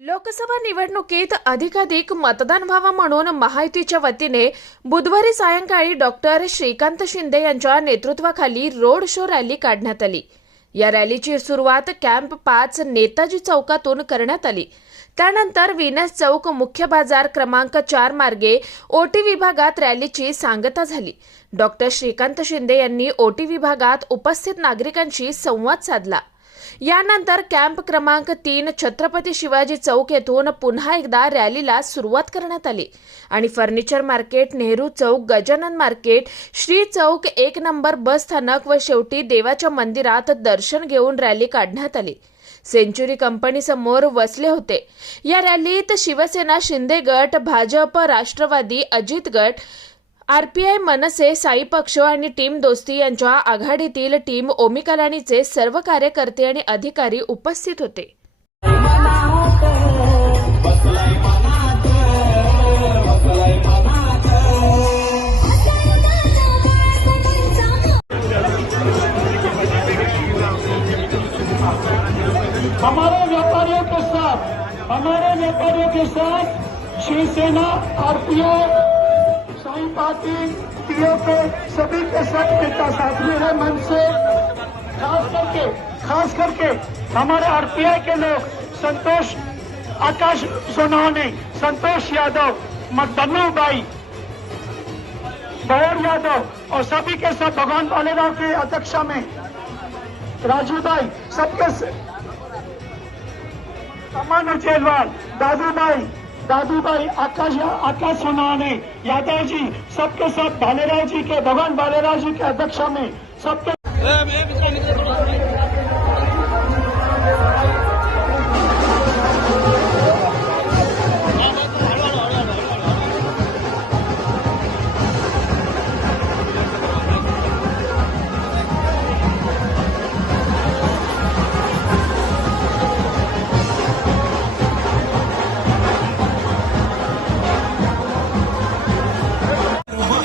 लोकसभा निवडणुकीत अधिकाधिक मतदान व्हावं म्हणून महायुतीच्या वतीने बुधवारी सायंकाळी डॉक्टर श्रीकांत शिंदे यांच्या नेतृत्वाखाली रोड शो रॅली काढण्यात आली. या रॅलीची सुरुवात कॅम्प पाच नेताजी चौकातून करण्यात आली. त्यानंतर विनस चौक मुख्य बाजार क्रमांक चार मार्गे ओटी विभागात रॅलीची सांगता झाली. डॉक्टर श्रीकांत शिंदे यांनी ओटी विभागात उपस्थित नागरिकांशी संवाद साधला. यानंतर कॅम्प क्रमांक तीन छत्रपती शिवाजी चौक येथून पुन्हा एकदा रॅलीला सुरुवात करण्यात आली आणि furniture market Nehru Chowk Gajanan market Shri Chowk एक नंबर बस स्थानक व शेवटी देवाच्या मंदिरात दर्शन घेऊन रॅली काढण्यात आली. सेंचुरी कंपनी समोर वसले होते. या रॅलीत शिवसेना शिंदे गट भाजप राष्ट्रवादी अजित गट आरपीआय मनसे साई पक्ष आणि टीम दोस्ती यांच्या आघाडीतील टीम ओमिकालानीचे सर्व कार्यकर्ते आणि अधिकारी उपस्थित होते. हमारे व्यापारियों के साथ, हमारे व्यापारियों के साथ शिवसेना आरपीआई साई पार्टी टीओके सभी के साथ नेता साथी है मन से। खास करके खास करके हमारे आरपीआई के लोग, संतोष, आकाश सोनवणे संतोष यादव, मदनू भाई बहर यादव और सभी के साथ भगवान बालेराव के अध्यक्षा में, राजू भाई, सबके अमन चेलवाल दादू भाई भाई आकाश आकाश सोनाने यादव जी सबके साथ भालेराव जी के भगवान भालेराव जी के अध्यक्ष में सबके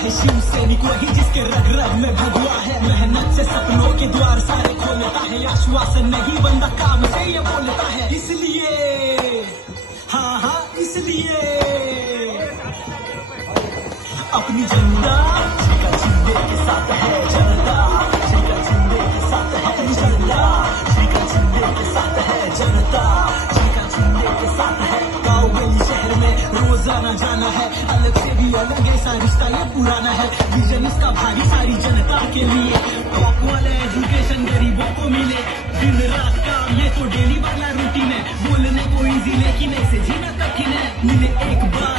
है शिव सैनिक वही जिसके रग रग में भगवा है। मेहनत से सपनों के द्वार सारे खोलता है। आश्वासन नहीं, बंदा काम से ये बोलता है। इसलिए हाँ हाँ इसलिए अपनी ज़िंदा के साथ है। रोज़ाना जाना है। अलग से भी अलग ऐसा रिश्ता ये पुराना है। विजन इसका भारी, सारी जनता के लिए। टॉप वाला एजुकेशन गरीबों को मिले। दिन रात काम, ये तो डेली वाला रूटीन है। बोलने को इजी लेकिन ऐसे जीना कठिन है। मिले एक बार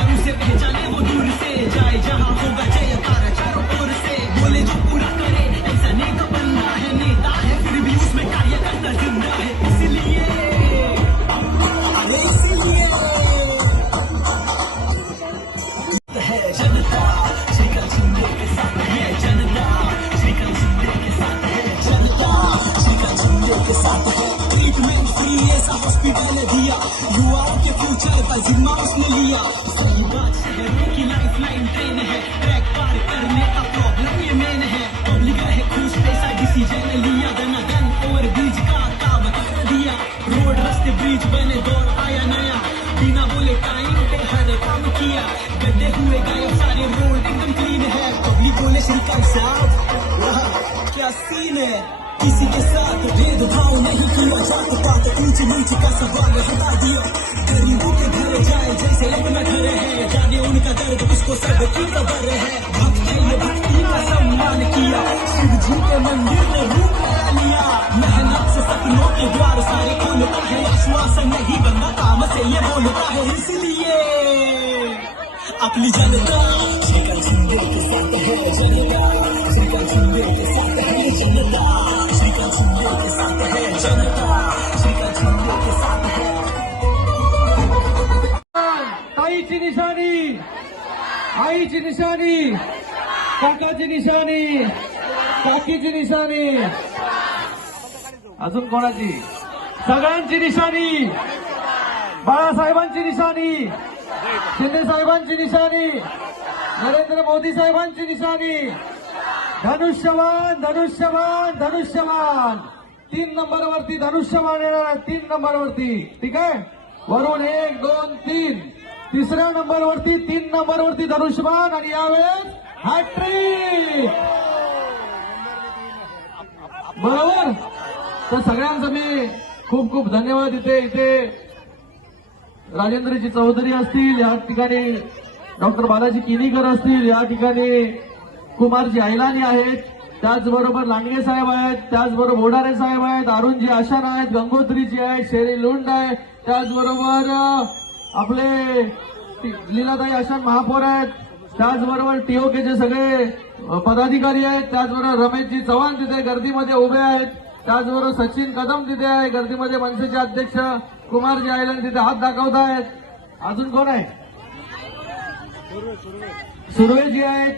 है ट्रीटमेंट फ्री ऐसा हॉस्पिटल दिया युवाओं के फ्यूचर का जिम्मा उसने लिया है ट्रैक पार करने का प्रॉब्लम है पब्लिक है डिसीज़न लिया धन ओवर ब्रिज का दिया रोड रास्ते ब्रिज बने दौर आया नया बिना बोले टाइम पे हर काम किया रोड एकदम क्लीन है पब्लिक बोले श्रीकांत क्या सीन है किसी के साथ भेदभाव नहीं किया जात। पात ऊंच नीच का सवाल हटा दिया। गरीबों के घर जाए जैसे अपना घर है। जाने उनका दर्द, उसको सबकी खबर है। भक्त ने भक्ति का सम्मान किया। शिव जी के मंदिर में रूप नया लिया। मेहनत से सपनों के द्वार सारे खोलता है। आश्वासन नहीं बंदा काम से ये बोलता है। इसलिए अपनी जनता जनता। जनता। आईची निशाणी काकाची निशाणी काकीची निशाणी. अजून कोणाची? सगळ्यांची निशाणी. बाळासाहेबांची निशाणी. शिंदे साहेबांची निशाणी. नरेंद्र मोदी साहेबांची निशाणी. धनुष्यवान धनुष्यवान धनुष्यवान. तीन नंबरवरती धनुष्यवान येणार आहे तीन नंबरवरती. ठीक आहे? वरून एक दोन तीन. तिसऱ्या नंबरवरती तीन नंबरवरती धनुष्यबाण आणि यावेळेस हॅट्रिक बरोबर? तर सगळ्यांचं मी खूप खूप धन्यवाद इथे इथे राजेंद्रजी चौधरी असतील या ठिकाणी डॉक्टर बालाजी किनीकर असतील या ठिकाणी कुमारजी ऐलानी आहेत त्याचबरोबर लांडगे साहेब आहेत त्याचबरोबर ओढारे साहेब आहेत अरुणजी आशान आहेत गंगोत्रीजी आहेत शेरी लुंड आहे त्याचबरोबर आपले लीलाताई आशान महापौर आहेत. त्याचबरोबर टीओकेचे सगळे पदाधिकारी आहेत. त्याचबरोबर रमेशजी चव्हाण तिथे गर्दीमध्ये उभे आहेत. त्याचबरोबर सचिन कदम तिथे आहे. गर्दीमध्ये मनसेचे अध्यक्ष कुमारजी आयलन तिथे हात दाखवत आहेत. अजून कोण आहे? सुर्वेजी आहेत.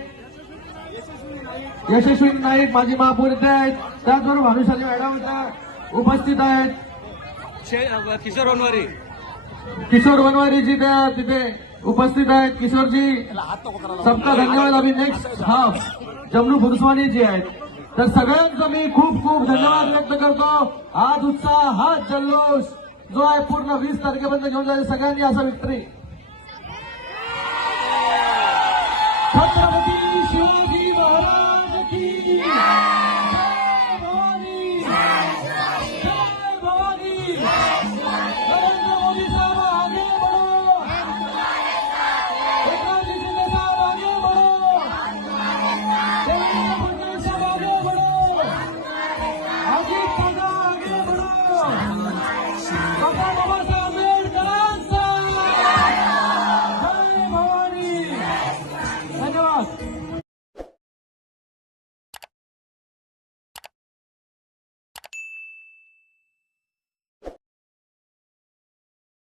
यशस्वी नाईक माजी महापौर इथे आहेत. त्याचबरोबर भानुशाली मॅडम इथे उपस्थित आहेत. किशोर वनवारी. किशोर वनवारीजी त्या तिथे उपस्थित आहेत. किशोरजी सबका धन्यवाद. आम्ही नेक्स्ट हाफ जमनू भुरस्वानी जी आहेत. तर सगळ्यांचं मी खूप खूप धन्यवाद व्यक्त करतो. आज उत्साह हा जल्लोष जो आहे पूर्ण वीस तारखेपर्यंत घेऊन जायचं सगळ्यांनी असा विक्री छत्रपती